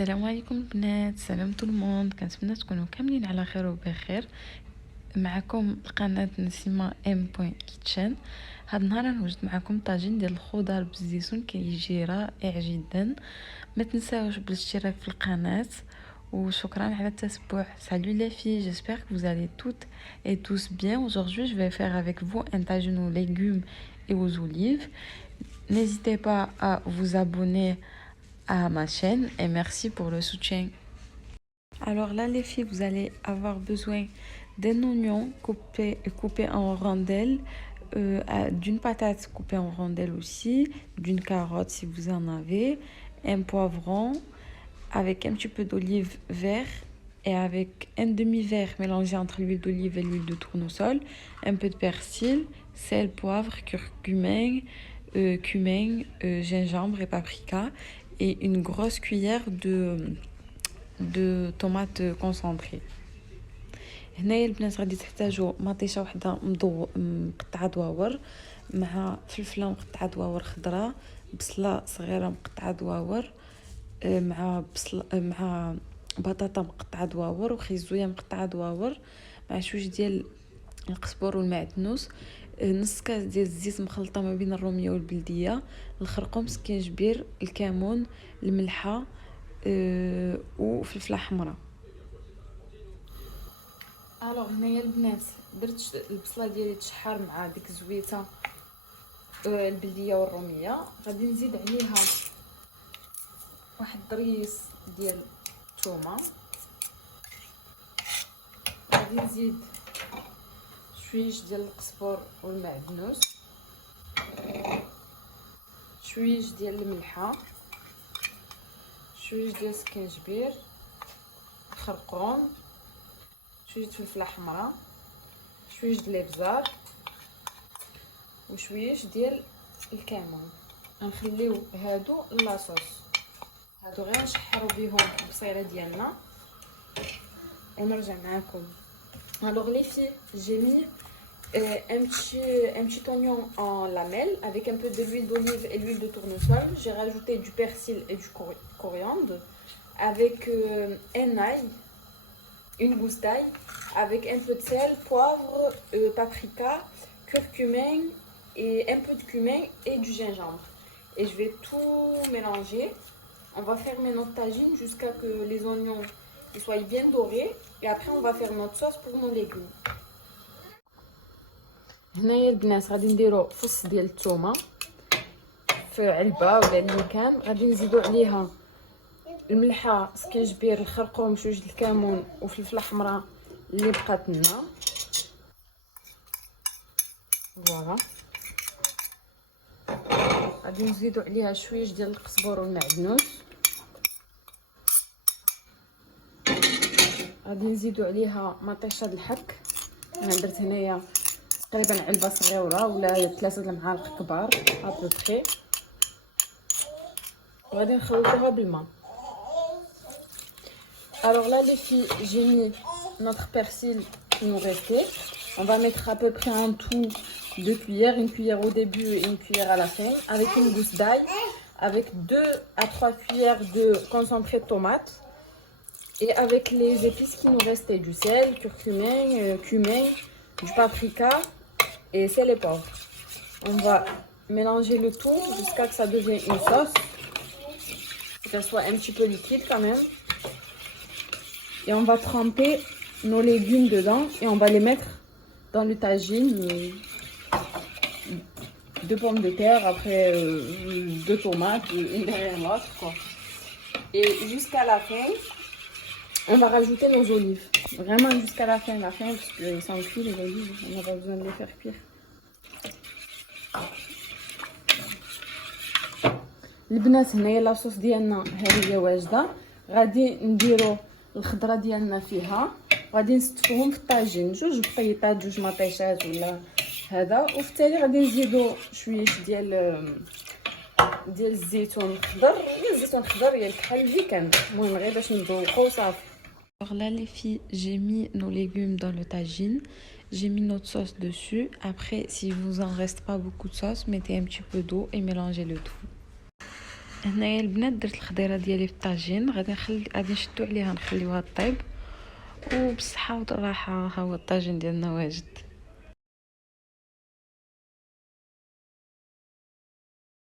السلام عليكم البنات، سلام طول الموند. كنتمنى تكونوا كاملين على خير وبخير. معكم قناه نسيمه ام بوين كيتشن. هاد النهار نوجد معكم طاجين ديال الخضر بالزيتون كيجي رائع جدا. ما تنساوش بالاشتراك في القناه وشكرا على التتبع. Salut les filles, j'espère que vous allez toutes et tous bien. Aujourd'hui je vais faire avec vous un tagine aux légumes et aux olives. N'hésitez pas à vous abonner à ma chaîne et merci pour le soutien. Alors là les filles, vous allez avoir besoin d'un oignon coupé en rondelles, d'une patate coupée en rondelles aussi, d'une carotte si vous en avez, un poivron avec un petit peu d'olive vert et avec un demi-verre mélangé entre l'huile d'olive et l'huile de tournesol, un peu de persil, sel, poivre, curcumin, cumin, gingembre et paprika, et une grosse cuillère de tomates concentrées. هنايا البنات غادي تحتاجوا مطيشه وحده مقطعه دواور، مع فلفله مقطعه دواور خضراء، بصله صغيره مقطعه دواور، مع بطاطا مقطعه دواور، وخيزويه مقطعه دواور، مع شويه ديال القزبر والمعدنوس، نص كاس ديال الزيت مخلطه ما بين الروميه والبلديه، الخرقوم، سكينجبير، الكمون، الملحه وفلفله حمراء. الوغ هنايا البنات درت البصله ديالي تشحر مع ديك الزويته البلديه والروميه. غادي نزيد عليها واحد الريس ديال الثومه، غادي نزيد شويش ديال القزبر والمعدنوس، شويش ديال الملحه، شويش ديال السكينجبير، خرقوم، شويه فلفله حمراء، شويه ديال الابزار، وشويش ديال الكمون. غنخليو هادو لاصوص، هادو غير نشحروا بهم البصيله ديالنا ونرجع معكم. Alors les filles, j'ai mis un petit oignon en lamelles avec un peu de l'huile d'olive et l'huile de tournesol. J'ai rajouté du persil et du coriandre avec un ail, une gousse d'ail, avec un peu de sel, poivre, paprika, curcumin et un peu de cumin et du gingembre. Et je vais tout mélanger. On va fermer notre tagine jusqu'à que les oignons soient bien dorés. Et après on va faire notre sauce pour nos légumes. هنايا البنات غادي نديرو فص ديال الثومه في علبه ولا اللي كان، غادي نزيدو عليها الملحه، سكينجبير، الخرقوم، شويه د الكمون وفلفله حمراء اللي بقات لنا. فوالا غادي نزيدو عليها شويه ديال القزبر والمعدنوس، غادي نزيدو عليها مطيشه د الحك. انا درت هنايا تقريبا علبه صغيره ولا 3 المعالق كبار ابوبخي، وغادي نخلطوها بالماء. Alors là les filles, j'ai mis notre persil qui nous restait. On va mettre à peu près en tout 2 cuillères, une cuillère au début et une cuillère à la fin, avec une gousse d'ail, avec 2 à 3 cuillères de concentré de tomate, et avec les épices qui nous restaient, du sel, curcumin, cumin, du paprika et sel et poivre. On va mélanger le tout jusqu'à que ça devienne une sauce, qu'elle soit un petit peu liquide quand même. Et on va tremper nos légumes dedans et on va les mettre dans le tagine. 2 pommes de terre, après 2 tomates, une derrière l'autre, quoi. Et jusqu'à la fin, on va rajouter nos olives. Vraiment jusqu'à la fin, parce qu'ils sont cuits les olives, on n'a pas besoin de les faire cuire. البنات هنايا لاصوص ديالنا ها هي واجده. غادي نديرو الخضره ديالنا فيها، غادي نستفوهم في الطاجين، 2 بقيطات، 2 مطيشات ولا هذا. وفي التالي غادي نزيدو شويه ديال الزيتون الخضر، يا الزيتون الخضر يا الكحل اللي كان، المهم غير باش نذوقو صافي. Alors là les filles, j'ai mis nos légumes dans le tagine, j'ai mis notre sauce dessus. Après, si vous en reste pas beaucoup de sauce, mettez un petit peu d'eau et mélangez le tout. هنايا البنات درت الخضيره ديالي في الطاجين، غادي نشدو عليها نخليوها طيب، وبالصحه والراحه ها هو الطاجين ديالنا واجد.